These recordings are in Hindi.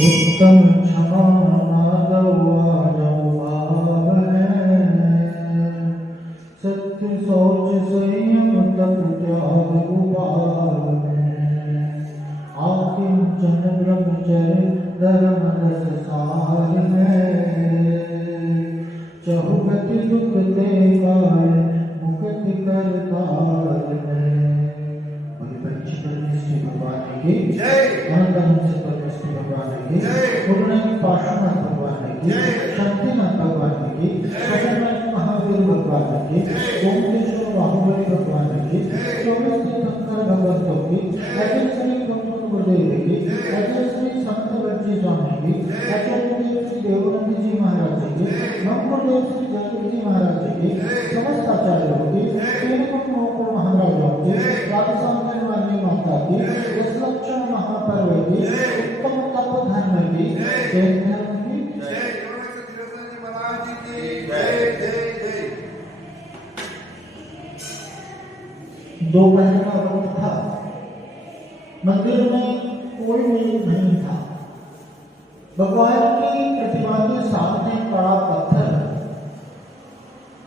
उत्तम क्षमा माधव भाव है, सत्य शौच संयम तप त्याग उपाय है। आकिंचन ब्रह्मचर्य धर्म रस सार है, चहुगति दुख ते गाय मुक्ति करतार है। भगवान की जय, भगवान की जय, गुरुनाथ पार्श्वनाथ भगवान की जय, शांतिनाथ भगवान की जय, महावीर भगवान की जय, ओमकेश्वर बाहुबली भगवान की जय, 24 तीर्थंकर भगवंतों की जय, श्री गुरुदेव की जय, श्री संत बच्ची स्वामी की जय, श्री देवानंद जी महाराज की जय, गुरुदेव श्री जगत जी महाराज की समस्त आचार्यों की महाराजों की राजसामन वाली माता की लक्षण महापर्व की उत्तम तप धर्म की जय धर्म की जय, महाराज की जय जय जय। दोपहर का वक्त था, मंदिर में कोई नहीं था। भगवान की प्रतिमा के सामने पड़ा पत्थर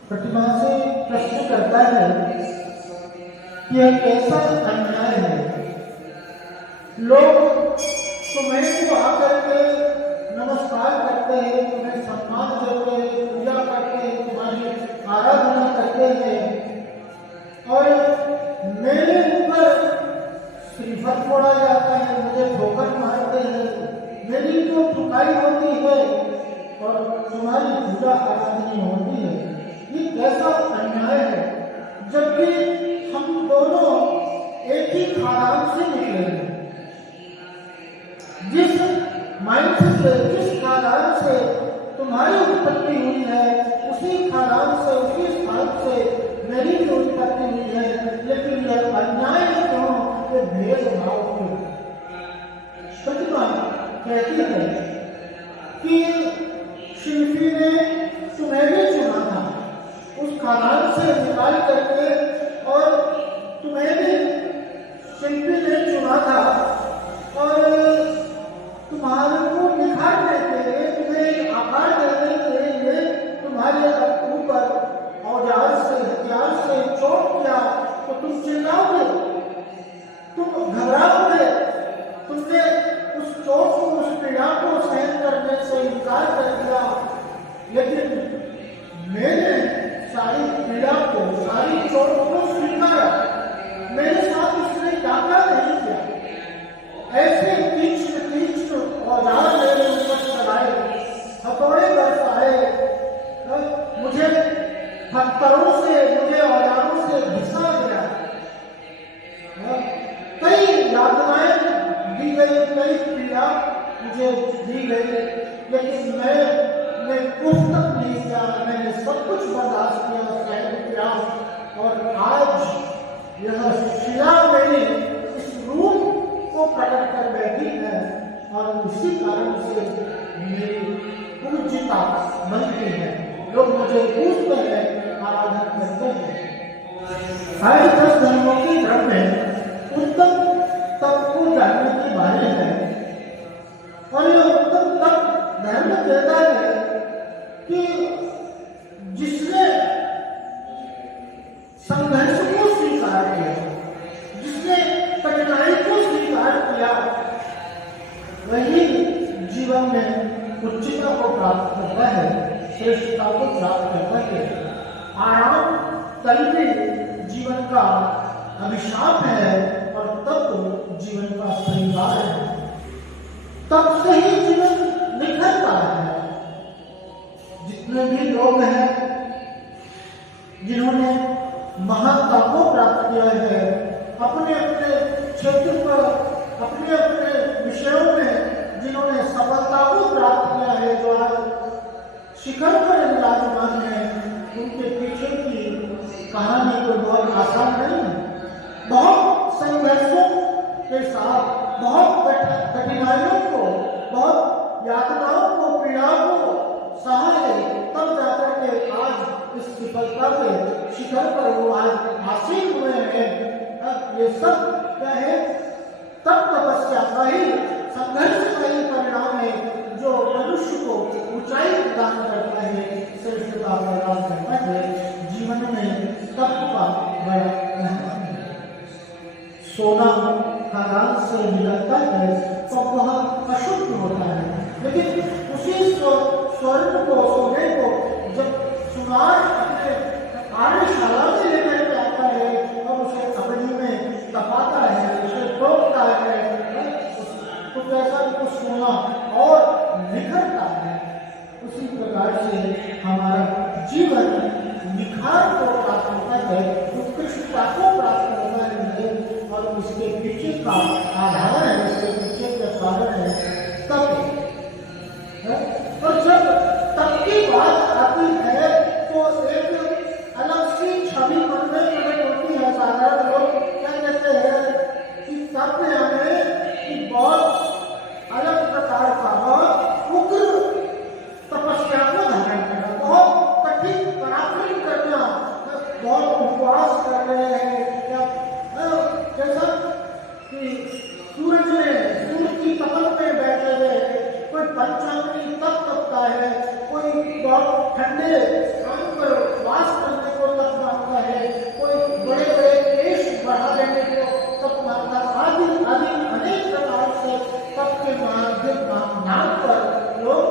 प्रतिमा से प्रश्न करता है कि यह कैसा अन्याय है। लोग तुम्हें तो आकर के नमस्कार करते हैं, तुम्हें सम्मान देते हैं, पूजा करते हैं, तुम्हारी आराधना करते हैं और मेरे ऊपर श्रीफल फोड़ा जाता है, मुझे ठोकर मारते हैं, मेरी तो ठुकाई होती है और तुम्हारी पूजा आराधना होती है। ये कैसा अन्याय है, जबकि हम दोनों एक ही खानदान से निकले हैं। जिस माइंड से, जिस खानदान से तुम्हारी उत्पत्ति हुई है, उसी खानदान से, उसी स्थान से मेरी भी उत्पत्ति हुई है, लेकिन यह अन्याय क्यों, ये भेदभाव क्यों। प्रतिमा कहती है कि शिल्पी ने तुम्हें भी चुना था, उस खानदान से निकाल करके, और तुम्हें भी शिल्पी ने चुना था और तुम्हारे को निखारने के लिए, तुम्हें आकार देने के लिए तुम्हारे ऊपर औजार से, हथियार से चोट किया तो तुम चिल्लाओगे, तुम घबराओगे। तुमने उस चोट को, उस पीड़ा को सहन करने से इनकार कर दिया, लेकिन मैंने सारी पीड़ा को, सारी चोट को स्वीकारा, मेरे साथ उसने टाका नहीं किया। ऐसे तीक्ष्ण औजार मेरे ऊपर चलाए, हथौड़े बरसाए, मुझे पत्थरों से, मुझे औजारों से घिसा गया, कई यातनाएं दी गई, कई पीड़ा मुझे दी गई, लेकिन मैंने कुछ तक नहीं किया, मैंने सब कुछ बर्दाश्त किया, सहन किया और आज यह शिला मेरी इस रूप को प्रकट कर बैठी है और इसी कारण से मेरी पूज्यता बनती है। लोग मुझे पूजते हैं, आराधना करते हैं। सारे 10 धर्मों के धर्म में उत्तम तप को जानने के बारे में, और यह उत्तम तप धर्म कहता है कि जिसने संघर्ष को स्वीकार किया, जिसने कठिनाई को स्वीकार किया, वही जीवन में उच्चता को प्राप्त करता है, श्रेष्ठता को प्राप्त करता है। आराम तल्पी जीवन का अभिशाप है और तप जीवन का श्रृंगार है। तप से ही जीवन निखरता है। जितने भी लोग हैं जिन्होंने महानता को प्राप्त किया है, अपने अपने क्षेत्र पर, अपने अपने विषयों में जिन्होंने सफलता को प्राप्त किया है, जो आज शिखर पर विराजमान है, उनके पीछे की कहानी तो बहुत आसान नहीं है। बहुत संघर्षों के साथ, बहुत कठिनाइयों को, बहुत यातनाओं को, पीड़ाओं को सहा है, तब जाकर के आज इस सफलता के शिखर पर वो आज हासिल हुए हैं। ये सब क्या है? तप तपस्या का ही, संघर्ष का ही परिणाम है। का प्रयास करना है। जीवन में तप का बड़ा महत्व है। सोना खदान से निकलता है तो वह अशुद्ध होता है, लेकिन उसी स्वर्ण को, सोने को जब सुनार अपने कार्यशाला में लेकर के आता है और उसे अग्नि में तपाता है, उसे टोकता है, तो कैसा वो सोना और निखरता है। उसी प्रकार से हमारा जीवन निखार को प्राप्त होता है, उत्कृष्टता को प्राप्त होता है। और उसके पीछे का आधार है, उसके पीछे का कारण है तप। और जब तप की बात आती है तो एक अलग सी छवि मन में प्रकट होती है। साधारण लोग क्या कहते हैं कि तप में हमें बहुत अलग प्रकार का उग्र तपस्या को धारण करना, बहुत कठिन पराक्रम करना, बहुत उपवास कर रहे हैं, जैसा कि सूरज की तपन में बैठे हुए, कोई पंचांगी तप तपता है, कोई बहुत ठंडे स्थान पर वास करने को तप मानता है, कोई बड़े बड़े केश बढ़ा देने को तप मानता है, आदि आदि अनेक प्रकार से तप के नाम पर लोग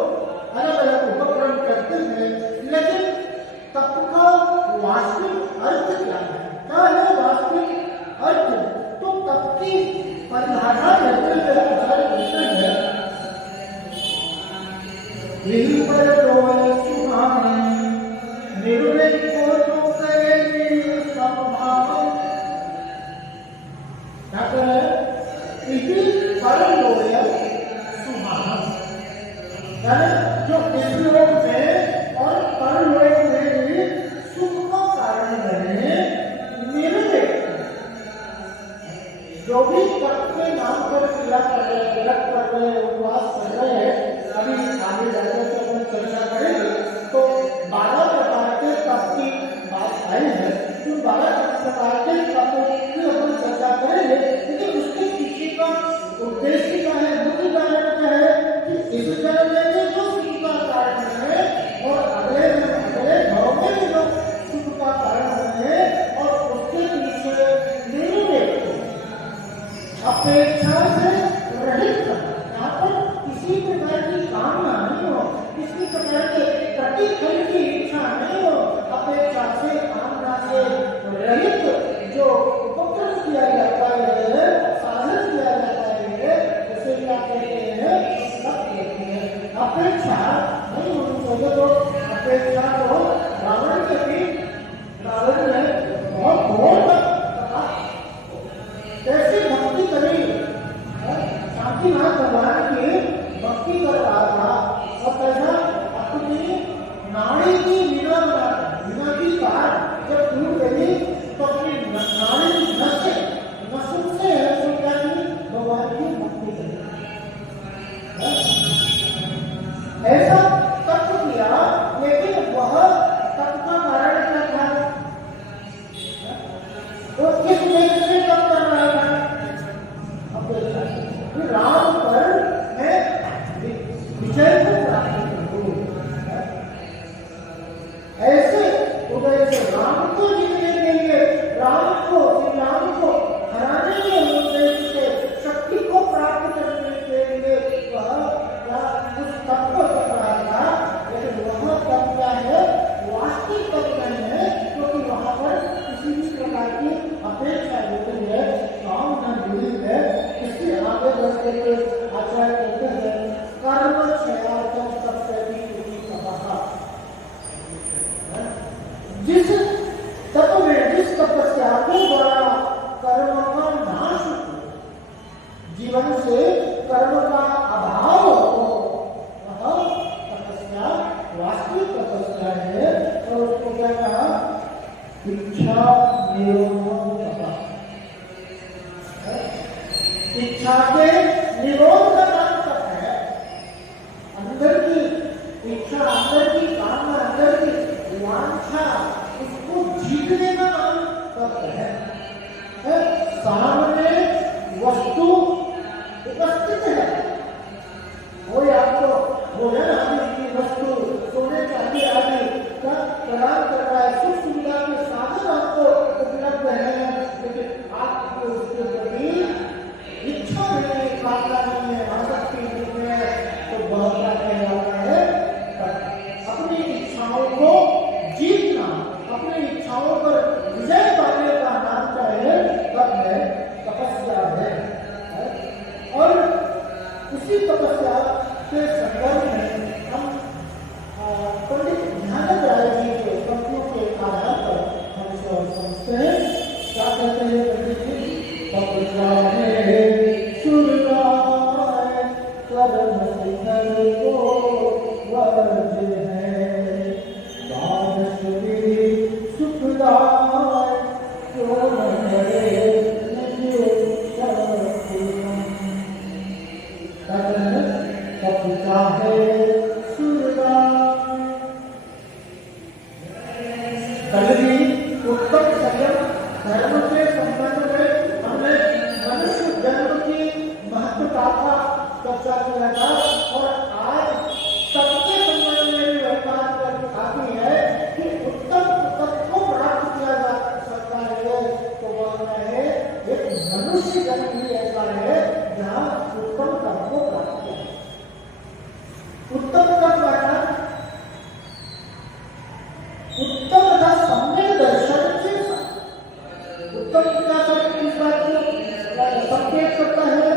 अलग अलग उपक्रम करते हैं। लेकिन तप का वास्तविक अर्थ क्या है? क्या है वास्तविक अर्थ? तो तप की परिभाषा देते हुए आचार्य कहते हैं, यही पर लोए सुहाने निर्विघ्न को जो करे समभाव। क्या कहे? इसी पर लोए सुहाना, यानी जो इस लोक में और परलोक में भी सुख का कारण बने, निर्विघ्न जो भी तप के नाम पर क्रिया कर रहे, व्रत कर रहे, उपवास कर रहे हैं, अभी आगे जाकर के अपन चर्चा करेंगे। तो 12 प्रकार के तप की बात आई है, जो 12 प्रकार के तपों की अपन चर्चा करेंगे। लेकिन उसके पीछे का उद्देश्य क्या है, मुख्य कारण क्या है कि इस जन्म में जो सुख का कारण है और अगले भाव में भी जो सुख का कारण है, और उसके पीछे निर्विघ्न अपेक्षा से रहित, यहाँ पर किसी प्रकार की कामना नहीं हो, किसी प्रकार के प्रतिफल की इच्छा नहीं हो, अपेक्षा से कामना से रहित जो उपक्रम किया जाता है, साधन किया जाता है, उसे क्या कहते हैं? तप कहते हैं। अपेक्षा नहीं होनी चाहिए। तो अपेक्षा तो रावण के भी, रावण ने बहुत घोर कैसे भक्ति करी, शांतिनाथ भगवान की भक्ति कर रहा था, और कैसा अपनी नाड़ी की वीणा की तार जब टूट गई तो अपनी नाड़ी की नस से तो क्या की भगवान की भक्ति करी। ऐसा तप किया, लेकिन वह तप का कारण क्या था? वो किस उद्देश्य से तप कर रहा था? राम पर मैं विजय को प्राप्त करूं, ऐसे उदय से राम को जीतने के लिए, राम को हराने के उद्देश्य से, शक्ति को प्राप्त करने के लिए वह उस तप को कर रहा था। तपस्या के संदर्भ में हम पंडित ध्यानंद राय जी के पंक्तियों के आधार पर हम इसे और समझते हैं। क्या कहते हैं पंडित जी? तपस्या में सुरगाय कर्म सिद्धर को वर्ज है, द्वादश विधि सुखदाय क्यों न करे निज शक्ति। तपस्या है कभी उत्तम संयम धर्म के संबंध में हमने मनुष्य जन्म की महत्वता का चर्चा किया था और आज सबके संबंध में भी बात आती है कि उत्तम पद को प्राप्त किया जा सकता है तो वह है एक मनुष्य जन्म ही ऐसा है जहाँ उत्तम पद को प्राप्त किया। उत्तम पद का उत्तम का सम्यक दर्शन के साथ उत्तम का किस बात को संकेत करता है?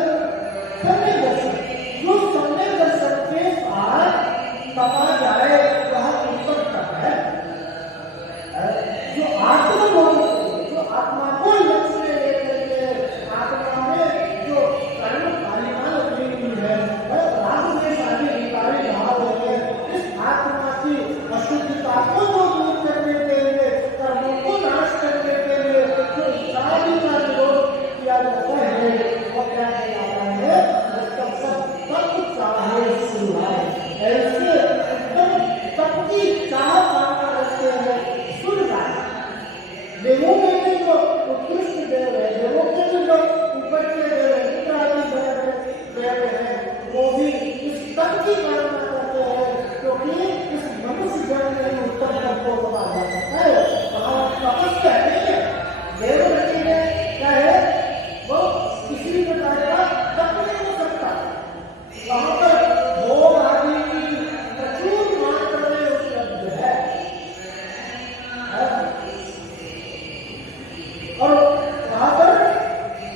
सम्यक दर्शन। जो सम्यक दर्शन के साथ तपा जाए वह उत्तम का है। जो आत्मबोध जो आत्मा को लक्ष्य में लेकर के आत्मा में जो कर्म कालिमा लगी हुई है राग में शादी निकाले भाव है, इस आत्मा की अशुद्धता को दूर करने के लिए, कर्मों को नाश करने के लिए जो शादी का विरोध किया जाता है वो क्या कहलाता है? उत्तम सब चाहे सुनाए। ऐसे उत्तम सबकी चाह पाकर रखते हैं सुनवाए। देवों में भी जो उत्कृष्ट देव है, देवों के भी जो ऊपर के देव है, देव है, वो भी इस तक की कामना करते हैं क्योंकि इस मनुष्य जन्म में उत्तम पद को पा जा सकता है। तपस्या है देव गति में क्या है? वो किसी प्रकार का तप नहीं हो सकता। वहां पर भोग आदि की प्रचुर मात्रा में उपलब्ध है और वहां पर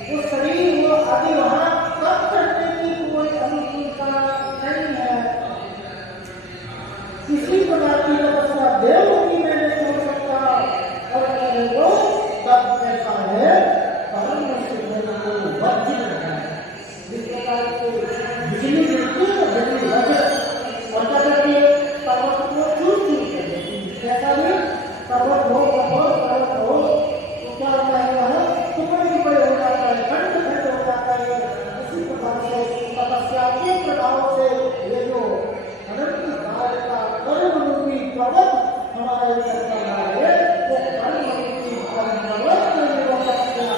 वो शरीर वो आदि वहां तप करने की कोई अनुकूलता नहीं है। किसी प्रकार की तपस्या देवमुखी में नहीं हो सकता और वो तब ऐसा है परम सिद्ध को वज्र है। जिस प्रकार से बिजली गिरती है बिजली वज्र वज्र करके पर्वत को चूर चूर कर देती है, ऐसा भी पर्वत हो तो क्या होता है? वह टुकड़े टुकड़े हो जाता है, खंड खंड हो जाता है। इसी प्रकार से तपस्या के प्रभाव से ये जो अनंत काल का कर्म रूपी पर्वत हमारे ऊपर चल रहा है वो कर्म रूपी पर्वत में वो तपस्या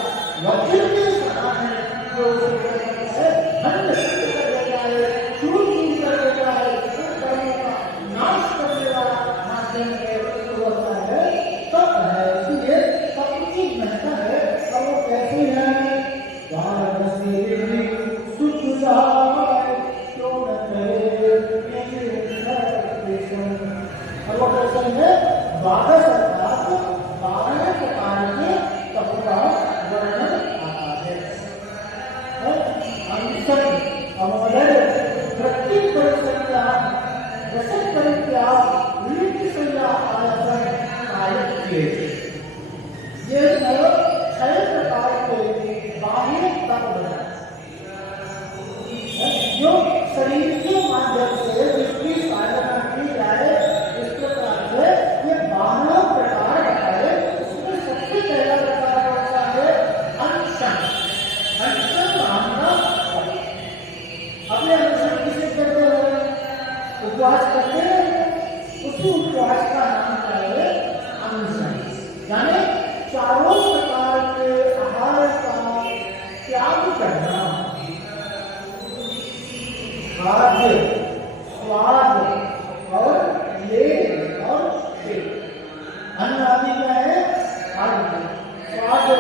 वज्र के समान है जो है खंड खंड कर देता है, चूर चूर कर देता है, उन कर्मों का नाश करने वाला माध्यम होता है। तब है इसलिए तप की महत्ता है और वो कैसी है? क्यों न करे और वो कैसे है? 12 प्रकार के तप का वर्णन आता है। प्रत्येक परिसंख्यान रसद परित्याग लीट संज्ञा आयतन आयत के ये 6 प्रकार के बाह्य तप है जो शरीर के माध्यम से जिसकी साधना की जाए। इस प्रकार से ये 12 प्रकार बताए। उसमें सबसे पहला प्रकार होता है अनशन। अनशन मानना अपने अनशन किसे करते हैं? उपवास करते हैं। उसी उपवास का नाम क्या है? अनशन। यानी चारों प्रकार के आहार का त्याग करना। खाद्य, स्वाद और लेप और शेप। अन्न आदि क्या है? खाद्य। स्वाद है,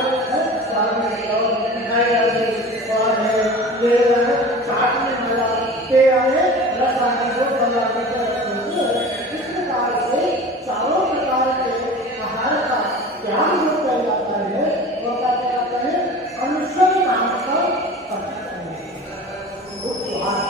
स्वाद में और मिठाई आदि स्वाद है, लेप है, चाटने वाला, पेय है, रस आदि को बनाने का इस प्रकार से चारों प्रकार के आहार का त्याग जो किया जाता है वो क्या कहलाता है? अनुष्ठान नाम का उपवास।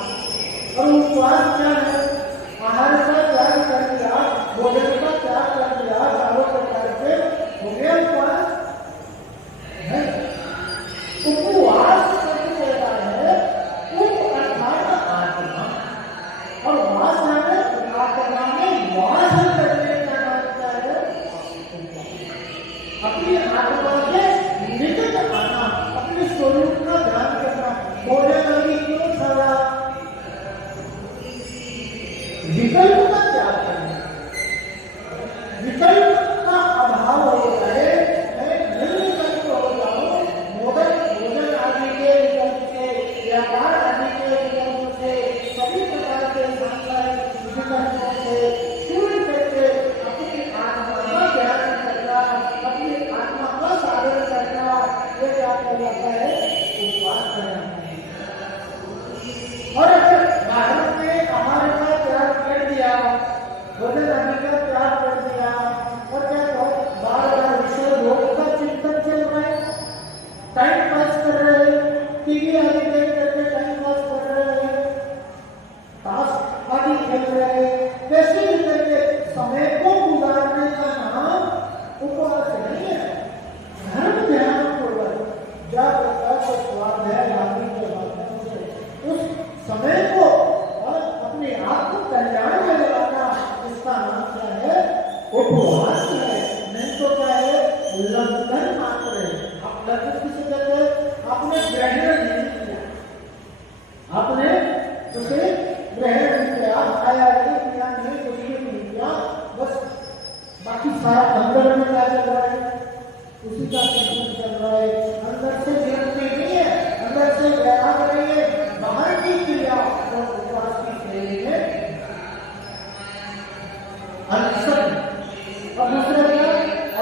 विकल्प का त्याग करना, विकल्प का अभाव होता है। मैं निर्विकल्प हो जाऊं, भोजन आदि के विकल्प से, व्यापार आदि के विकल्प से, सभी प्रकार के सांसारिक विकल्पों से छूट करके अपनी आत्मा का ज्ञान करना, अपनी आत्मा का साधन करना, ये क्या कहलाता है? उपवास करना। और अगर भारत में आहार का त्याग कर दिया, भोजन आदि का त्याग कर दिया, और क्या कहो, बार-बार विषय भोग का चिंतन चल रहा है, टाइम पास कर रहे हैं, टीवी आदि देख करके टाइम पास कर रहे हैं, ताश आदि खेल रहे हैं, वैसे ही करके समय को गुजारने का नाम उपवास नहीं है। धर्म ध्यान पूर्वक जब तक स्वाध्याय आदि के माध्यम से उस समय को और अपने आप को कल्याण में लगाना, इसका नाम क्या है? उपवास है। नहीं तो क्या है? लंघन मात्र है। आप लंघन किसे कहते हैं? आपने ग्रहण नहीं किया, आपने उसे ग्रहण नहीं किया, खाया नहीं किया, नहीं कुछ भी नहीं किया, बस बाकी सारा अंदर में क्या चल रहा है? उसी का चिंतन चल रहा है। अंदर से विरक्ति नहीं है, अंदर से वैराग नहीं है, बाहर की क्रिया और उपवास की श्रेणी में अनशन। और दूसरा क्या?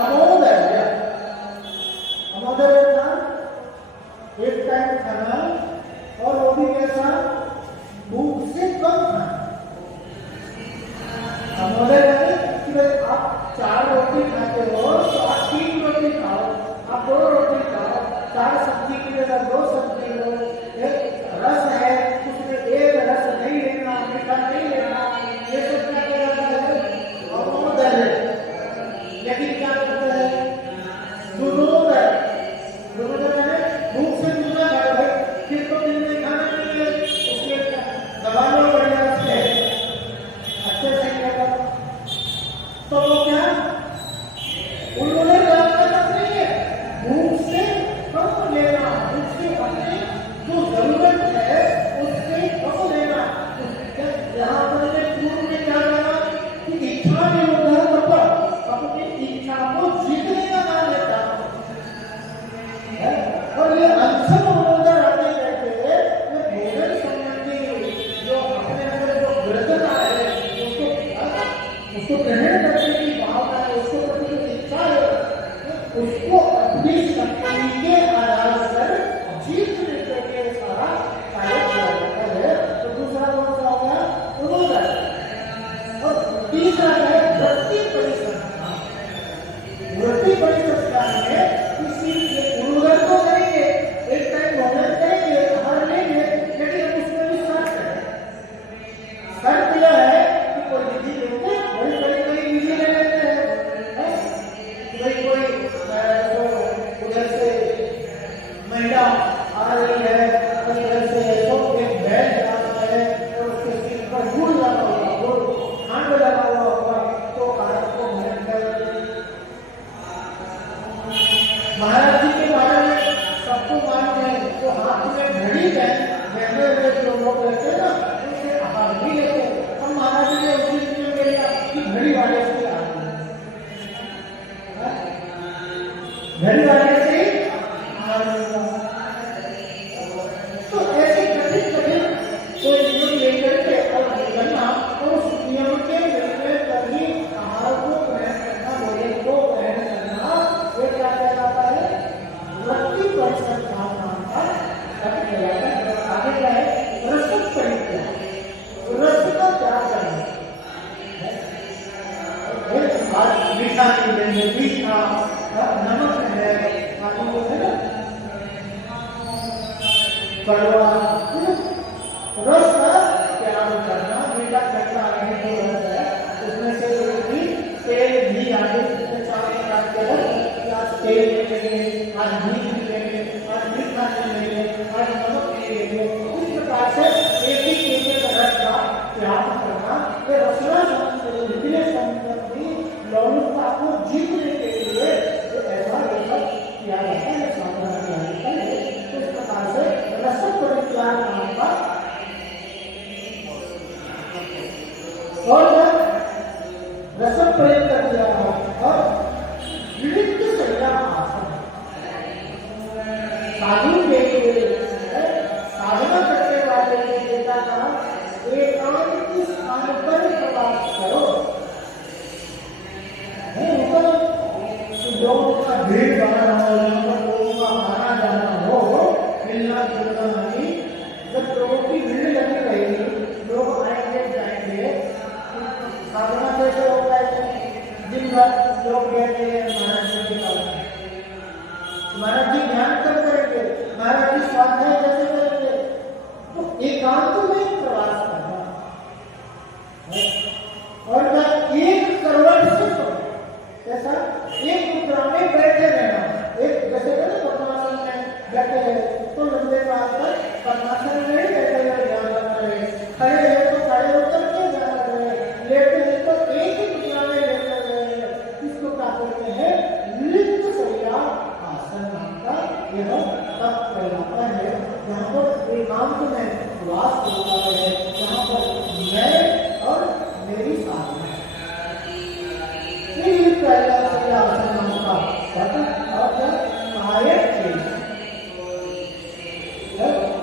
अमोदर्य। अमोदर्य क्या? एक टाइम खाना, और वो भी कैसा? भूख से कम खाना। अमोदर्य कि भाई आप 4 रोटी खाते हो तो आप 3 रोटी खाओ, आप 2 रोटी खाओ, 4 सब्जी की जगह 2 सब्जी लो, एक रस है उसमें एक रस नहीं लेना, मीठा नहीं लेना, ये सब क्या कहलाता है? अमोदर्य। लेकिन क्या करते हैं? दुनोदर्य। दुनोदर्य है भूख से दूसरा खा लो, फिर तो दिन में खाना नहीं है, उसके दबा लो बढ़िया से, अच्छे से क्या तो वो क्या? उन्होंने करना नहीं है, भूख से कम लेना, भूख से अपनी जो जरूरत है उससे कम लेना। यहाँ पर पूर्व में क्या कहा कि इच्छा निरोधक अपनी इच्छा को जीतने का नाम लेता है। और ये अनशन उन्होंने आते कहते हैं, भोजन संबंधी जो अपने अंदर जो व्रतता है उसको ग्रहण करने की भावना है, उसको प्रति जो इच्छा है, उसको अपनी शक्ति के आधार पर जीतने के लिए सारा कार्य किया जाता है। तो दूसरा कौन सा हो गया? उन्नोदन। और तीसरा है वृत्ति परिसंख्या। वृत्ति परिसंख्या में किसी उन्नोदन को करेंगे, एक टाइम भोजन करेंगे, आहार लेंगे, लेकिन उसमें भी शर्त है। शर्त यह है कि कोई विधि लेते, कोई विधि ले लेते हैं, कोई उधर से महिला आ रही है, उधर से एक बैल जा रहा है और उसके सिर पर गुड़ लगा हुआ, गुड़ खांड लगा हुआ होगा, तो कारक को भयंकर। महाराज जी के बारे में सबको मालूम है, तो हाथ में घड़ी पहने हुए जो लोग रहते हैं ना, उनसे आहार भी लेते हैं। हम महाराज जी ने उसी दिन में लिया कि घड़ी वाले से आ रही है, घड़ी वाले से आ रही है। तो ऐसे कठिन कोई नियम लेकर के और करना, और उस नियम के मिलने तभी आहार को ग्रहण करना, भोजन को ग्रहण करना, ये क्या कहलाता है? वृत्ति परिसंख्या नाम का कहलाता है। आगे क्या है? रसक परित्याग, रस का त्याग करना। आज मीठा नहीं लेंगे, मीठा नमक है, आदि है ना, कड़वा, रस का त्याग करना। मीठा खट्टा आदि जो रस है उसमें से भी तेल घी आदि 4 प्रकार के रस, आज तेल लेंगे, आज घी लेंगे, आज मीठा लेंगे, आज नमक लेंगे। इस प्रकार से एक रस का त्याग करना, ये रसना लौकिकता को जीतने के लिए ऐसा किया जाता है, साधना किया जाता है। इस प्रकार से रसक एकांत स्थान पर प्रवास करो। लोगों का भीड़ बना हो, लोगों का आना जाना हो, मिलना जुलना नहीं, जब लोगों की भीड़ लगी रहेगी, लोग आएंगे जाएंगे, साधना कैसे होता है? दिन भर लोग कहते हैं महाराज जी के पास, महाराज जी ध्यान कर करेंगे, महाराज जी स्वाध्याय कैसे करेंगे? तो एकांत में प्रवास करना और मैं एक करवट से ऐसा एक मुद्रा में बैठे रहना। एक जैसे पद्मासन में बैठे हैं तो लंबे काल तक पद्मासन में ही बैठे हुए ध्यान रखना है, खड़े हैं तो खड़े होकर के ध्यान रखना है, लेटे हैं तो एक ही मुद्रा में लेटे हुए हैं। इसको क्या कहते हैं? लिप्त शैया आसन नाम का यह तप कहलाता है, जहाँ पर एकांत में वास होता है, जहाँ पर मैं और मेरी साधना है।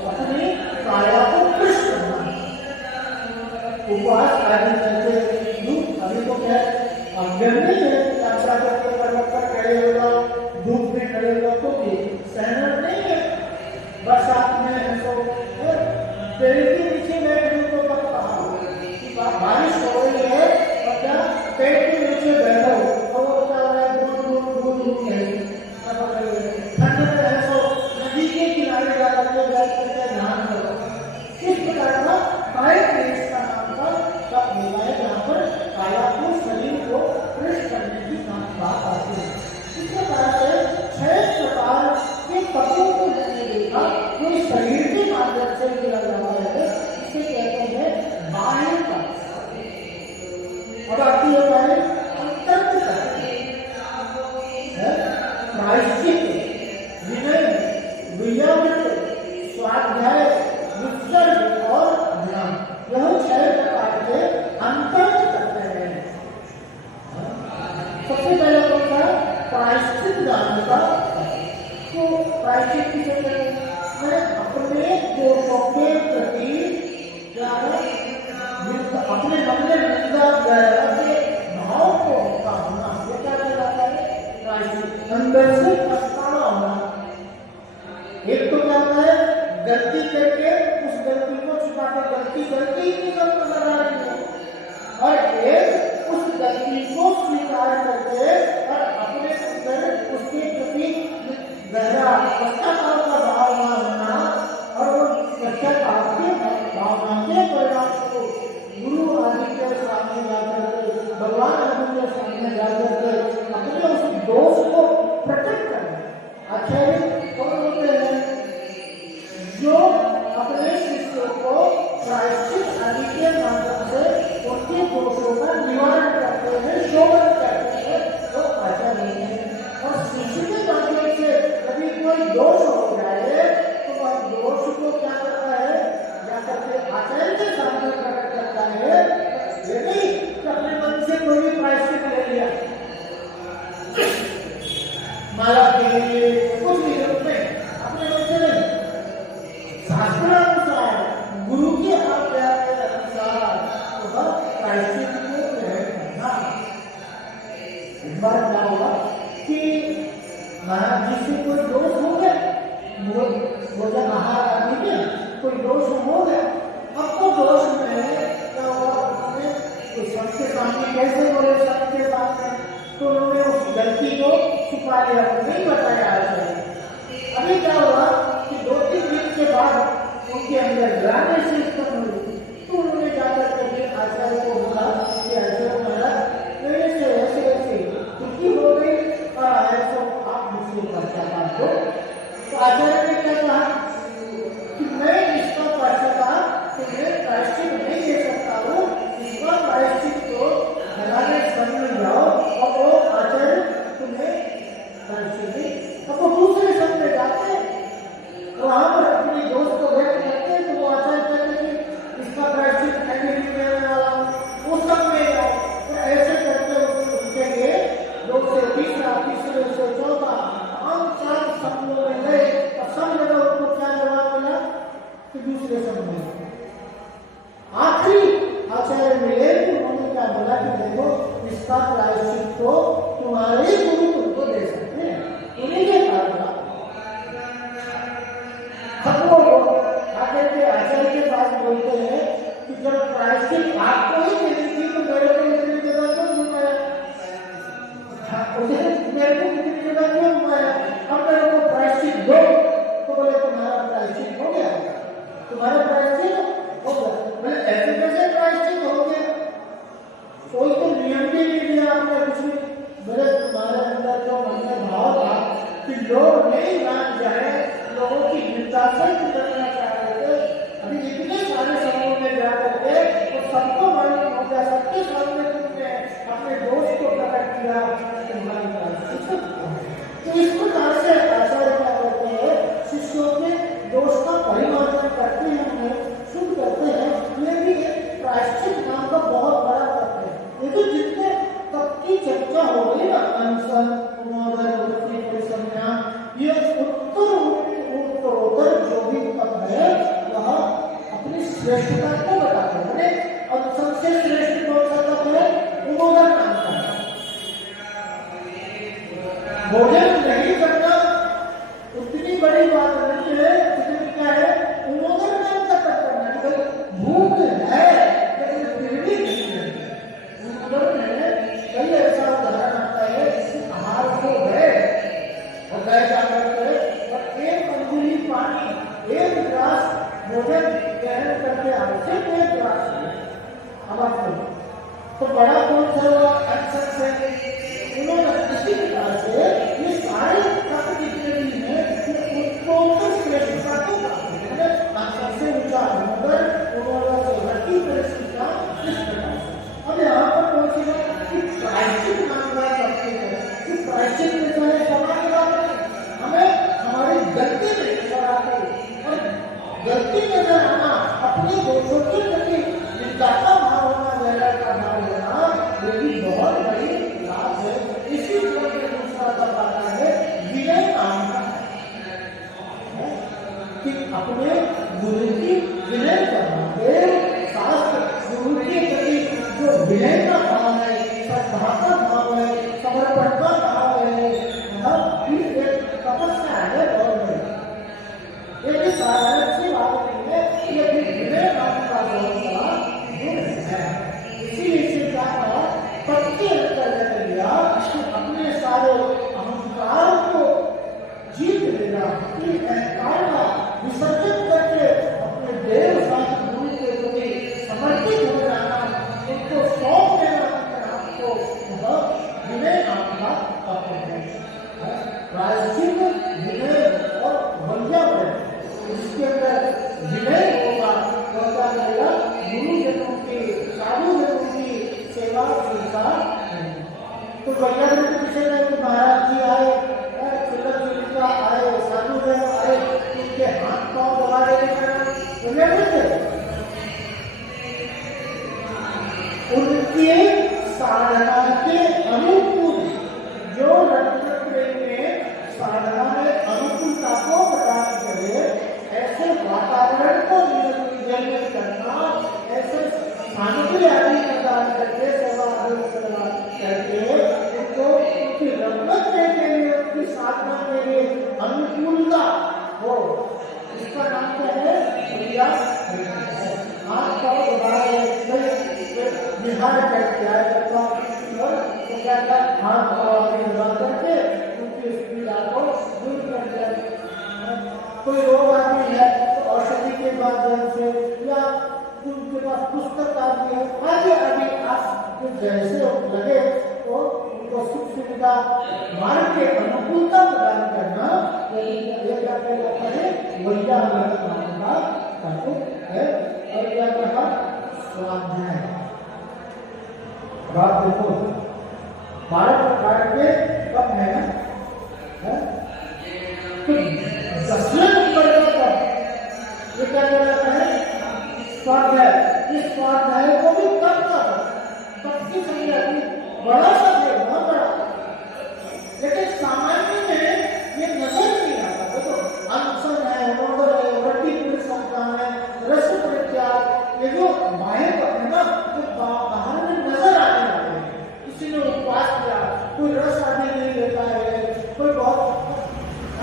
अपनी काया को कृष्ण करना, उपवास आदि चलते अभी तो क्या गर्मी है, यात्रा करके पर्वत पर खड़े होगा, धूप में खड़े होगा तो भी सहना नहीं है। बरसात में पेड़ के नीचे बैठने को बारिश हो रही है और क्या पेड़ के नीचे बैठो तो वो क्या हो रहा है? ठंड में है तो नदी के किनारे जाकर के बैठ करके ध्यान करो। इस प्रकार का काय क्लेश का नाम का तप होता है, जहाँ पर काया को शरीर को कृष्ण करने की बात आती है। इस प्रकार से 6 प्रकार के तत्वों को मैंने देखा जो इस शरीर के माध्यम से किया जाता है, इसे कहते हैं बाह्य तप। अब आती है हमारे अंतर्गत प्रायश्चित, विनय, विनम्र, स्वाध्याय, विसर्ग और ध्यान, यह 6 प्रकार के अंतर्गत करते हैं। सबसे पहले कौन सा? प्रायश्चित दान का। तो प्रायश्चित किसे कहते हैं? मैं अपने दोषों के प्रति क्या है? अपने मन में निंदा के भाव को होता होना, ये क्या कहलाता है? प्रायश्चित। अंदर से पछतावा होना। एक तो क्या होता है? गलती करके उस गलती को छुपा के गलती ही नहीं नजर आ रही है, और एक उस गलती को स्वीकार करके और अपने अंदर उसके प्रति गहरा पश्चाताप का भावना होना, और वो पश्चाताप के भावना के परिणाम को गुरु आदि के सामने जाकर के, भगवान आदि के सामने जाकर के अपने उस दोष को प्रकट करना। आचार्य कौन होते हैं? जो अपने शिष्यों को प्रायश्चित आदि के माध्यम से उनके दोषों का निवारण करते हैं, शोधन करते हैं, तो आचार्य हैं। और शिष्य के माध्यम से यदि कोई दोष हो जाए तो वह दोष को क्या करता है? जाकर के आचार्य के सामने प्रकट करता है। ये नहीं कि अपने मन से कोई भी प्रायश्चित ले लिया, माला के लिए कुछ भी जरूरत नहीं, अपने मन से नहीं, शास्त्रानुसार गुरु की आज्ञा के अनुसार वह प्रायश्चित को ग्रहण करना। इस बार क्या होगा कि महाराज जी से कोई दोष हो गया, वो जब महाराज जी में कोई दोष हो गया, अब तो दोष में क्या हुआ? उन्होंने सबके सामने कैसे बोले? सबके सामने तो उन्होंने उस गलती को छुपा लिया, नहीं बताया आचार्य। अभी क्या हुआ कि 2-3 दिन के बाद उनके अंदर ग्लानि से उत्पन्न हुई, तो उन्होंने जाकर के आचार्य को बोला कि आचार्य महाराज मेरे से ऐसे त्रुटि हो गई और ऐसा आप मुझसे पश्चाताप दो। तो आचार्य ने क्या कहा कि मैं इसका पश्चाताप तुम्हें प्रायश्चित नहीं दे सकता हूँ, इसका प्रायश्चित तो हमारे सामने जाओ और वो आचार्य तुम्हें प्रायश्चित दे। अब वो दूसरे शब्द में जाते हैं, वहां पर अपने दोस्त को व्यक्त करते हैं, तो वो आचार्य कहते हैं प्रायश्चित आपको ही देनी थी तो मेरे को इतनी जगह क्यों घुमाया? मेरे को इतनी जगह क्यों घुमाया? अब मेरे को प्रायश्चित दो तो बोले तुम्हारा प्रायश्चित हो गया, तुम्हारा प्रायश्चित हो गया। बोले ऐसे कैसे प्रायश्चित हो गया? कोई तो नियम भी नहीं दिया आपने कुछ भी। बोले तुम्हारे अंदर जो मन में भाव था कि लोग नहीं मान जाए, लोगों की निंदा से करना चाह रहे थे, अभी इतने सारे समूह में जा करके तो सबको मालूम हो गया, सबके सामने तुमने अपने दोस्त को प्रकट किया तुम्हारी प्रायश्चित। तो इस प्रकार से आचार्य क्या करते हैं, शिष्यों के दोष का परिमार्जन करते हैं, शुद्ध करते हैं। ये भी एक प्रायश्चित नाम का बहुत बड़ा तत्व है। ये तो जितने तब की चर्चा हो रही ना, अनशन, उन्मोदन, वृत्ति, परिसंज्ञा, ये उत्तरोत्तर जो भी पद है वह अपनी श्रेष्ठता को बताते हैं। अनशन से श्रेष्ठ कौन सा तत्व है? उन्मोदन नाम का। भोजन नहीं करना उतनी बड़ी बात नहीं है जितनी क्या है उन्मोदन नाम का तत्व करना। भूख है लेकिन फिर भी नहीं है। उन्मोदन में कई ऐसा उदाहरण आता है जिससे आहार को गए और गए क्या करते हैं, और एक अंगुली पानी, एक गिलास भोजन ग्रहण करके आए, सिर्फ एक गिलास। अब आप तो बड़ा कौन सा हुआ? अनशन से। उन्होंने इसी प्रकार से ये सारे तत्व जितने भी हैं उत्तरोत्तर श्रेष्ठता को प्राप्त है। अनशन से ऊंचा उन्मोदन, उन्मोदन से वृत्ति, परिसंज्ञा, इस प्रकार से। अब यहाँ पर कौन सी बात कि प्रायश्चित नाम का करते हैं कि प्रायश्चित में जो है समाज बात हमें हमारी गलती में नजर आती और गलती नजर आना, अपने दोषों के प्रति निंदा का भाव होना, वैर का भाव होना, ये भी बहुत बड़ी बात है। इसी तरह से दूसरा तब आता है विनय नाम का, कि अपने गुरु की विनय करना। शास्त्र गुरु के प्रति जो विनय का भाव है, श्रद्धा का भाव है, समर्पण का भाव है, फिर एक तपस्या है और ये भी साधारण सी बात नहीं है, ये भी विनय नाम का बहुत बड़ा गुण है। इसीलिए से क्या कहा, पत्ते अंतर लिया अपने सारे अहंकार को जीत लेना, अहंकार का विसर्जन करके अपने देव शास्त्र गुरु के प्रति समर्पित हो जाना, उनको सौंप देना अपने आप को, विनय नाम का तत्व है। प्रायश्चित, विनय और वैयाम, इसके अंदर विनय होगा तो क्या करेगा, गुरुजनों की, साधुजनों की सेवा स्वीकार करेगा। तो वैयाम के पीछे में तो महाराज जी आए, आए, साधुजन आए, उनके हाथ पांव दबा देने उनके साधना के अनुकूल, जो रत्नत्रय में साधना में अनुकूलता को प्रदान करे, ऐसे वातावरण को निर्मित करना, ऐसे सामग्री आदि प्रदान करके, सेवा आदि प्रदान करके उनको उनकी रत्नत्रय के लिए, उनकी साधना के लिए अनुकूलता हो, इसका नाम क्या है? हाथ पांव दबाए निहार करके आया करता और तो क्या था, हाथ पांव आगे दबा करके उनकी पीड़ा को दूर कर दिया। कोई रोग आदमी है तो औषधि के माध्यम से या उनके पास पुस्तक आदि है, आगे आगे आप जैसे लगे तो उनको सुख सुविधा मार्ग के अनुकूलता प्रदान करना, ये क्या कहलाता है? वैयाम नाम का तत्व है। और क्या कहा? स्वाध्याय। बात देखो, 12 प्रकार के कब है ना, तो 10वें नंबर का कब, ये क्या कहलाता है? स्वाध्याय। इस स्वाध्याय को भी कब की संज्ञा की बड़ा शब्द है, बहुत बड़ा, लेकिन सामान्य में ये नजर नहीं आता। देखो अनशन है, उन्मोदन है, वृत्ति, परिसंज्ञा है, रस परित्याग, ये जो बाह्य है ना, तो बाहर में नजर आने लगते हैं। किसी ने उपवास किया, कोई रस आदि नहीं लेता है, कोई बहुत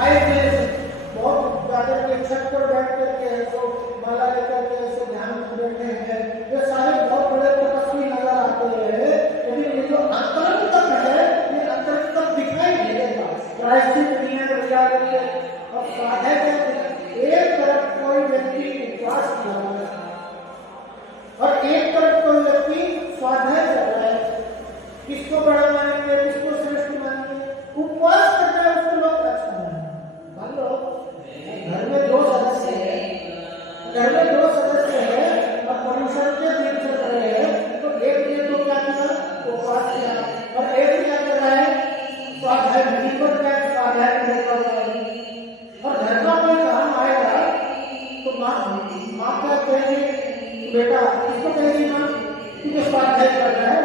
आए थे, बहुत ज्यादा छत पर बैठ करके तो माला लेकर के ऐसे ध्यान बैठे हैं, ये सारे किसको बड़ा मानेंगे, किसको श्रेष्ठ मानेंगे। उपवास करना है उसको लोग अच्छा मानेंगे। मान लो घर में दो सदस्य है, और पोल्यूशन के दिन चल रहे हैं, तो एक दिन तो क्या किया, उपवास किया, और एक क्या कर रहा है, स्वाध्याय विधि पर क्या स्वाध्याय कर रहा है। और घर का कोई काम आएगा तो माँ क्या कहेगी, बेटा किसको कहेगी माँ, तुझे स्वाध्याय कर रहा है,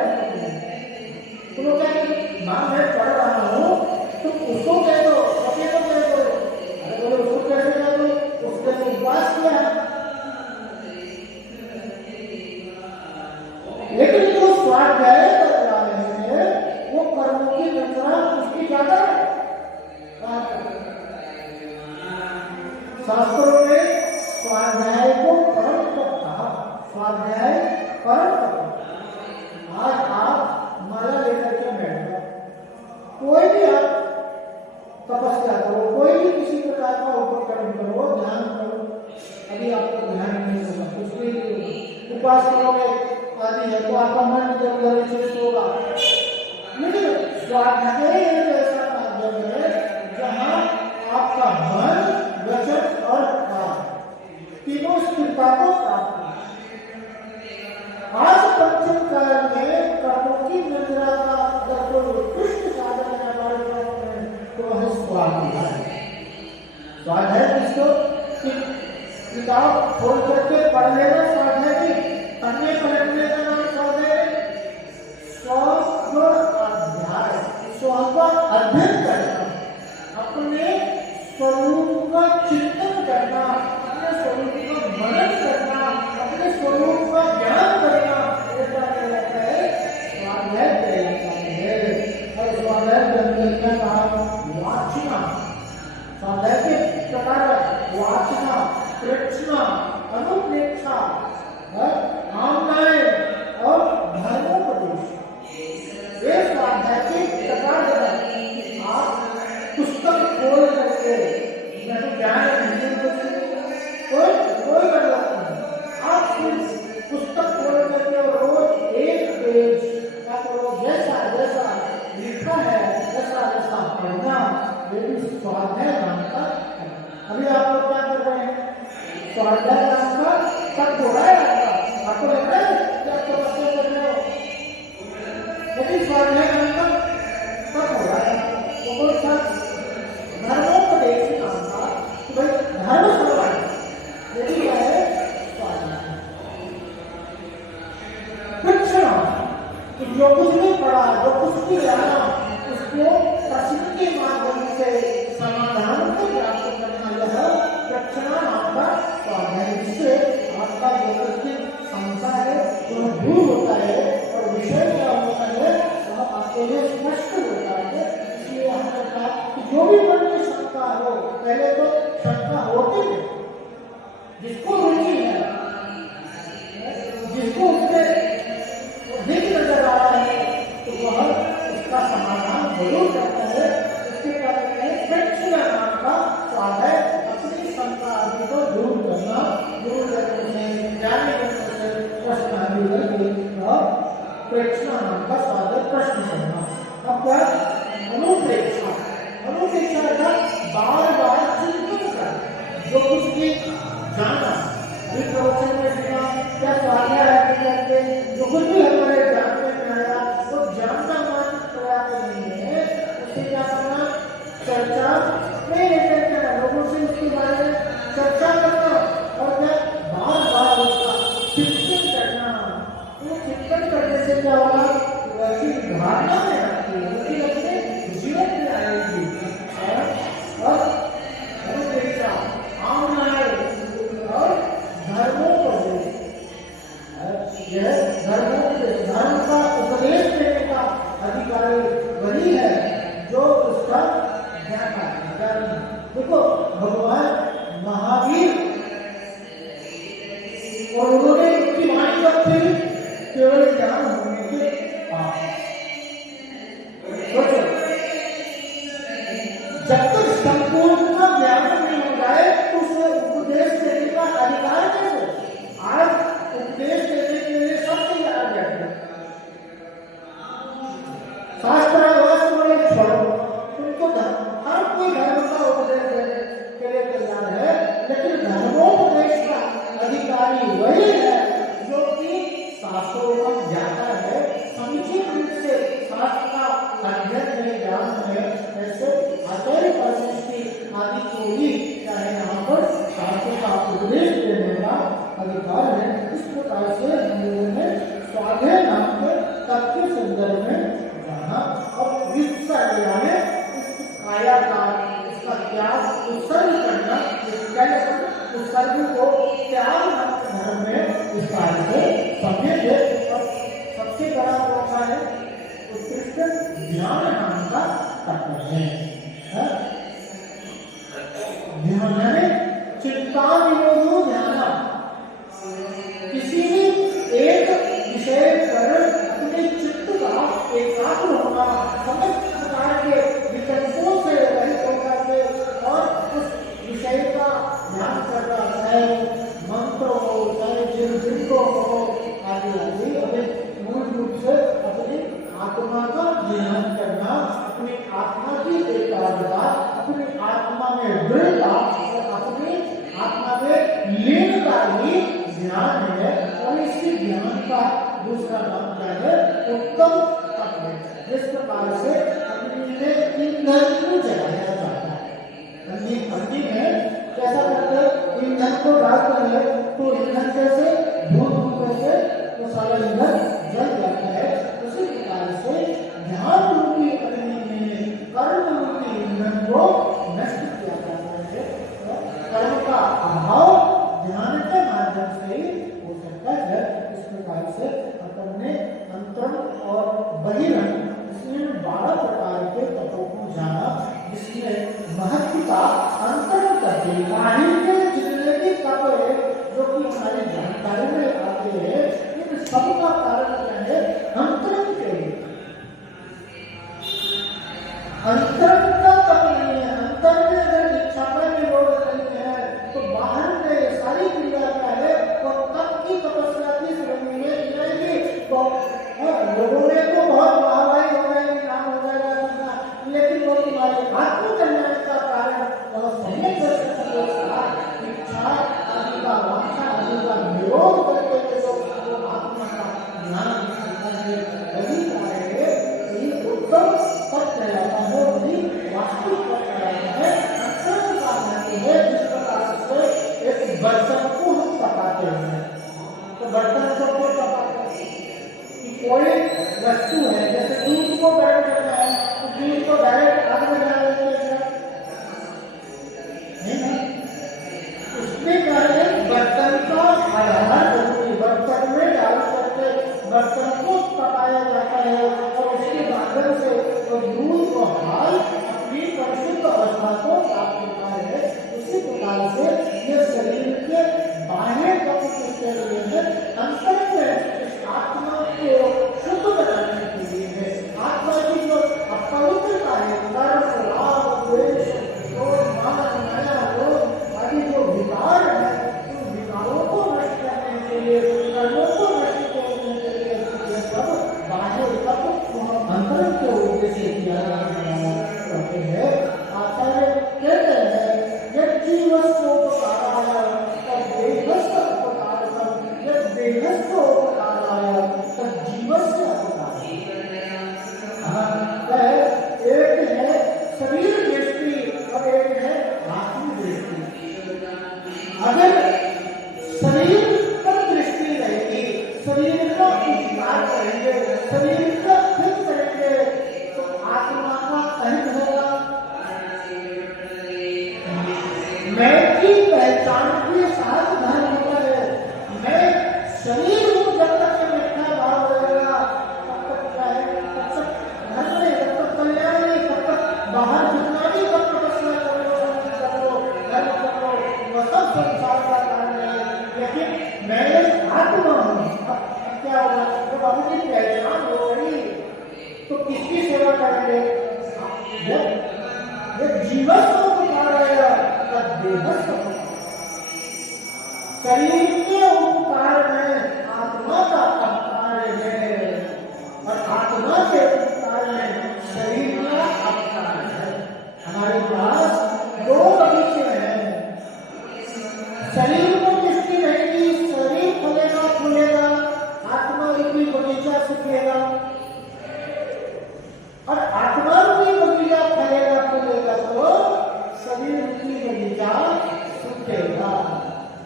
तो वो कहेगी माँ मैं पढ़ रहा हूँ, तुम उसको कह दो, पति को कह दो। अरे बोले उसको कैसे कह दो, उसने तो उपवास किया है। लेकिन जो स्वाध्याय कर रहे हैं वो कर्मों की रचना उसकी ज्यादा है। शास्त्रों में स्वाध्याय को कर्म को कहा, स्वाध्याय कर्म को। आज आप माला लेकर के बैठ गए, कोई भी आप तपस्या करो, कोई भी किसी प्रकार का उपक्रम करो, ध्यान करो, अभी आपको ध्यान नहीं होगा, कुछ भी उपवास करोगे आदि है तो आपका मन जब विशेष होगा। लेकिन स्वाध्याय एक ऐसा माध्यम है जहाँ आपका मन, वचन और काया तीनों स्थिरता को प्राप्त है। आज पंचम काल में कर्मों की निद्रा का अगर कोई उत्कृष्ट साधन है हमारे जीवन में तो वह स्वाध्याय। स्वाध्याय किसको, किताब खोल करके पढ़ लेना स्वाध्याय की, पढ़ने पलटने का नाम स्वाध्याय। स्व अध्याय, स्व का अध्ययन करना, अपने स्वरूप का चिंतन करना, अपने स्वरूप का मनन करना, अपने स्वरूप का ज्ञान करना, ऐसा कहलाता है स्वाध्याय कहलाता है। और स्वाध्याय ग्रंथ क्या कहा, वाचना। स्वाध्याय के प्रकार वाचना, प्रेक्षणा, अनुप्रेक्षा, आमनाएं और धर्मोपदेश, ये स्वाध्याय के प्रकार है। आप पुस्तक खोल करके ज्ञान कोई कर सकता है, आप पुस्तक खोल करके और रोज एक पेज क्या करो, जैसा जैसा लिखा है वैसा वैसा पढ़ना, ये भी स्वाध्याय नाम का। अभी आप लोग क्या कर रहे हैं, स्वाध्याय नाम का सब हो रहा है आपको लग रहा है कि आप तपस्या कर रहे हो, लेकिन स्वाध्याय नाम का सब हो रहा है। तो कौन सा, धर्मोपदेश नाम का, कि भाई धर्म सर्वाय, यही है स्वाध्याय। प्रेक्षणा, कि जो कुछ भी पढ़ा, जो कुछ भी जाना, उसको प्रसिद्ध के माध्यम से समाधान को प्राप्त करना, यह प्रेक्षणा नाम का स्वाध्याय, जिससे आपका जो संसार है वह दूर होता है और विषय क्या होता है वह आपके लिए स्पष्ट होता है। इसलिए हमने कहा कि जो भी मन में शंका हो, पहले तो शंका होती है, जिसको रुचि है, जिसको उससे अधिक नजर आ रहा है तो वह उसका समाधान जरूर करता है। उसके कारण में प्रेक्षणा नाम का स्वाध्याय, अपनी शंका आदि को दूर करना, दूर करने से, जाने करने से, प्रश्न आदि करके और प्रेक्षणा नाम का स्वाध्याय प्रश्न करना। अब क्या, अनुप्रेक्षा। अनुप्रेक्षा का बार बार चिंतन कर, जो कुछ भी जाना, अभी प्रवचन में सुना, क्या स्वाध्याय है करके जो कुछ भी हमारे जानने में आया वो जानना मात्र पर्याप्त नहीं है, उसे क्या करना, चर्चा में लेकर के लोगों से उसके बारे में चर्चा करना और क्या बार बार उसका चिंतन करना। वो चिंतन करने से क्या होगा, वैसी धारणा में आती है, वैसी अपने जीवन में आएगी। और अनुप्रेक्षा, आमनाएं और धर्मोपदेश, यह धर्मोपदेश, धर्म का उपदेश देने का अधिकारी वही है जो उसका ज्ञान है। देखो भगवान महावीर, और उन्होंने उनकी वाणी कब थी, केवल ज्ञान होने के बाद। सोचो, जब तक संपूर्ण का ज्ञान नहीं हो जाए तो उसे उपदेश देने का अधिकार कैसे। आज उपदेश देने के लिए सब तैयार बैठे, है, ऐसे आचार्य परमेष्टि आदि को भी चाहे यहाँ पर शास्त्र का उपदेश देने का अधिकार है। इस प्रकार से हम लोगों ने स्वाध्याय नाम के तत्व के संदर्भ में जाना और विस्तार में इस काया का इसका त्याग उत्सर्ग करना, उत्सर्ग को त्याग धर्म में विस्तार से समझे। और सबसे बड़ा कौन है? उत्कृष्ट ज्ञान नाम का तत्व है। ध्यान है चिंता विनोदो ध्यान, किसी भी एक विषय पर अपने चित्त का एकाग्र होना, समस्त प्रकार के विकल्पों से रहित होकर के और उस विषय का ध्यान करना, चाहे मंत्र हो, चाहे जिनको हो, आदि आदि अपने मूल रूप से अपनी आत्मा का ध्यान करना, अपनी आत्मा की एकाग्रता, अपनी आत्मा में दृढ़ता और अपनी आत्मा में लीनता ही ध्यान है। और इसी ध्यान का दूसरा नाम क्या है? उत्तम तत्व है। जिस प्रकार से अग्नि में ईंधन को जलाया जाता है, अग्नि में कैसा करते हैं? ईंधन को डालते हैं तो ईंधन कैसे धूप कैसे तो सारा ईंधन जल जाता है। उसी प्रकार से ध्यान रूपी अग्नि में कर्म रूपी ईंधन को नष्ट किया जाता है। कर्म का अभाव ध्यान के माध्यम से ही हो सकता है। इस प्रकार से अपन ने अंतरम और बहिरंग इसमें 12 प्रकार के तत्वों को जाना, जिसमें महत्व का अंतरम करके बाहर के जितने भी तत्व है जो कि हमारी जानकारी में आते हैं, इन सबका कारण क्या है? अंतरम के लिए। अंतरम का तत्व नहीं है। अंतर में अगर इच्छा का निरोध नहीं है तो बाहर में सारी क्रिया क्या है? वो तब की तपस्या की श्रेणी में जाएगी। तो लोगों ने तो बहुत वाहवाही हो गई, नाम हो जाएगा, लेकिन वो तुम्हारे आत्मकल्याण का कारण वह सम्यक इच्छा आदि का वांछा आदि का निरोध करके जो आत्मा का ज्ञान वही कार्य है, वही उत्तम तत्व कहलाता है, वही वास्तविक तत्व कहलाता है। अंतर का महत्व है। जिस प्रकार से एक बर्तन को हम पकाते हैं, तो बर्तन को क्यों पकाते हैं? कोई वस्तु है, जैसे दूध को गर्म करना है तो दूध को डायरेक्ट आग में डाल देते हैं, नहीं ना? उसमें क्या है? बर्तन का आधार जरूरी, बर्तन में डाल करके बर्तन को पकाया जाता है और उसके माध्यम से तो दूध को हाल अपनी परिशुद्ध अवस्था को प्राप्त होता है। उसी प्रकार से ये शरीर के बाह्य तत्व के लिए है, अंतर में आत्मा को शुद्ध बनाने के लिए है। आत्मा की जो अपवित्रता है, कर्म, राग, द्वेष, क्रोध, मान, माया, लोभ आदि जो विकार है, उन विकारों को नष्ट करने के लिए, कर्मों को नष्ट करने के लिए ये सब बाह्य तत्व अंतर के उद्देश्य किया जाते हैं। आचार्य कहते हैं यह जीवस्वोपकाराय और देहस्थ उपकारकम, यह देहस्थ उपकाराय और जीवस्थ उपकाराय। एक है शरीर दृष्टि और एक है आत्म दृष्टि। अगर शरीर पर दृष्टि रहेगी, शरीर का उपकार करेंगे, शरीर का हित करेंगे तो आत्मा का अहित होगा। मैं की पहचान के साथ धर्म होता है। मैं शरीर को जब तक मिथ्या भाव रहेगा तब तक क्या है? तब तक धर्म नहीं, तब तक कल्याण नहीं, तब तक बाहर जितना भी तब तपस्या करो, धर्म करो, वह सब संसार का कारण है। लेकिन मैं आत्मा हूँ। अब क्या होगा? जब अपनी पहचान हो गई तो किसकी सेवा करेंगे? ये जीवन को उपकार रहेगा, शरीर के उपकार में आत्मा का अपकार है और आत्मा के उपकार में शरीर का अपकार है। हमारे पास दो बगीचे हैं। शरीर को दृष्टि रहेगी, शरीर फलेगा फूलेगा, आत्मा रूपी बगीचा सूखेगा और आत्मा रूपी बगीचा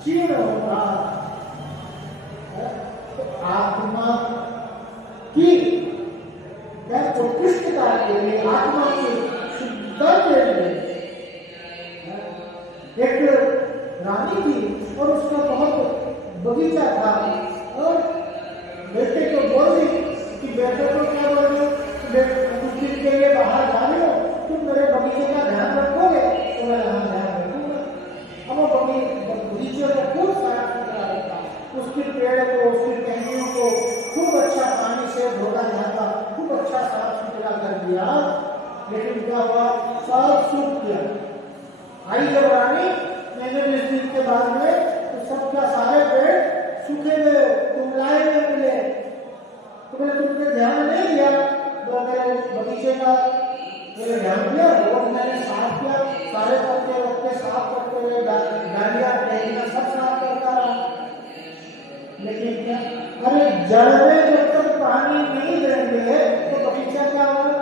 जीर्ण होगा। तो आत्मा की उत्कृष्टता के लिए, आत्मा की शुद्धता के लिए एक रानी थी और उसका बहुत बगीचा था और बेटे को बोली कि बेटे को क्या बोल रहे हो, कुछ दिन के लिए बाहर जा रहे हो, तुम मेरे बगीचे का ध्यान रखोगे तो मैं यहाँ ध्यान रखूंगा। अब वो बगीचे को खूब साफ सुथरा रखा, उसके पेड़ को, उसकी टहनियों को खूब अच्छा पानी से धोया जाता, खूब अच्छा साफ सुथरा कर दिया। लेकिन क्या हुआ, सब सूख गया। आई जब रानी मैंने 20 दिन के बाद में तो सबका सारे पेड़ सूखे गए, कुमलाए हुए मिले। तो मैंने तुमने ध्यान नहीं दिया मेरे बगीचे का, मेरे ध्यान दिया, वो मैंने साफ किया, सारे पत्ते वत्ते साफ करते हुए, डालियां टहनियां सब साफ करता रहा। लेकिन क्या, अरे जड़ में जब तक पानी नहीं देंगे तो बगीचा क्या होगा,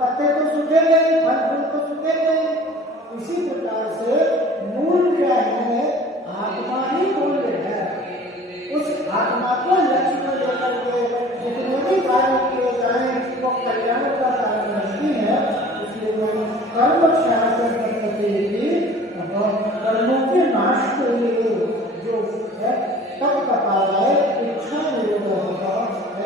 पत्ते तो सूखेंगे, फल फूल तो सूखेंगे। इसी प्रकार से मूल क्या है, आत्मा ही मूल है। उस आत्मा को लक्ष्य में लेकर के जितने भी कार्य किए जाए वो कल्याण का कारण नहीं है। इसलिए वो कर्म शास्त्र करते हुए कर्मों के नाश के लिए जो है तब कटा जाए, इच्छा निरोध होगा।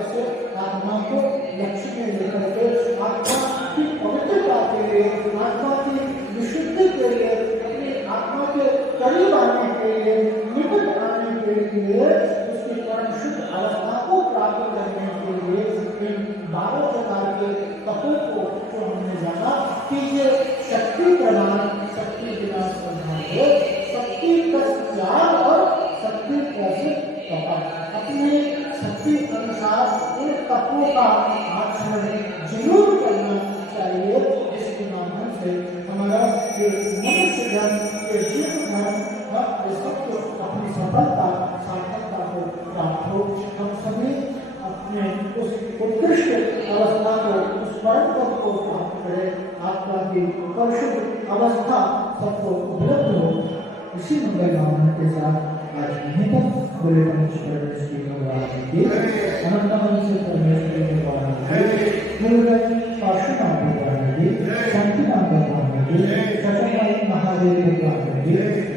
ऐसे आत्मा को लक्ष्य में लेकर के आत्मा की पवित्रता के लिए, आत्मा की विशुद्धि के लिए, अपनी आत्मा के करीब आने के लिए, निकट आने के लिए, उसकी परम अवस्था को प्राप्त करने के लिए इन 12 प्रकार के तत्वों को जो हमने जाना कि ये शक्ति प्रदान, शक्ति विनाश प्रदान है, शक्ति का त्याग और शक्ति कैसे पता, अपने शक्ति अनुसार इन तत्वों का आचरण जरूर करना चाहिए, जिसके माध्यम से हमारा ये मनुष्य जन्म, ये जीव धर्म, ये सब अपनी सफलता सार्थकता को प्राप्त हो। हम सभी अपने उस उत्कृष्ट अवस्था को, उस परम पद को प्राप्त करें, आत्मा की परिशुद्ध अवस्था सबको उपलब्ध हो। इसी मंगल भावना के साथ आज यहीं तक बोले परमेश्वर की भगवान की अनंतम से परमेश्वर की भगवान की गुरुदेव पार्श्वनाथ भगवान की शांतिनाथ भगवान की सत्यनारायण महादेव भगवान की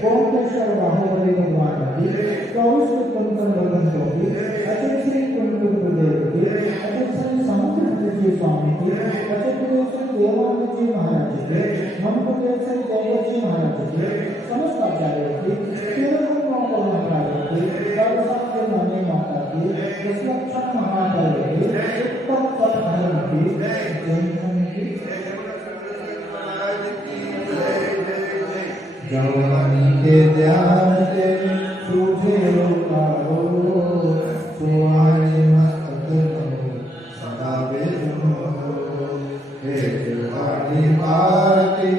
ओंकेश्वर बाहुबली भगवान की चौबीस कुंतल भगवान की अचल श्री कुंतल गुरुदेव की अचल श्री समुद्र जी स्वामी की अचल श्री देवानंद जी महाराज की मनपुर श्री जयदेव जी महाराज की समस्त आचार्य की माता की दशलक्षण महाकाल की उत्तम पथधर्म की जवानी के ध्यान से सूझे हो सुहाने मस्तक हो सदा बेजुनो हे जवानी भारती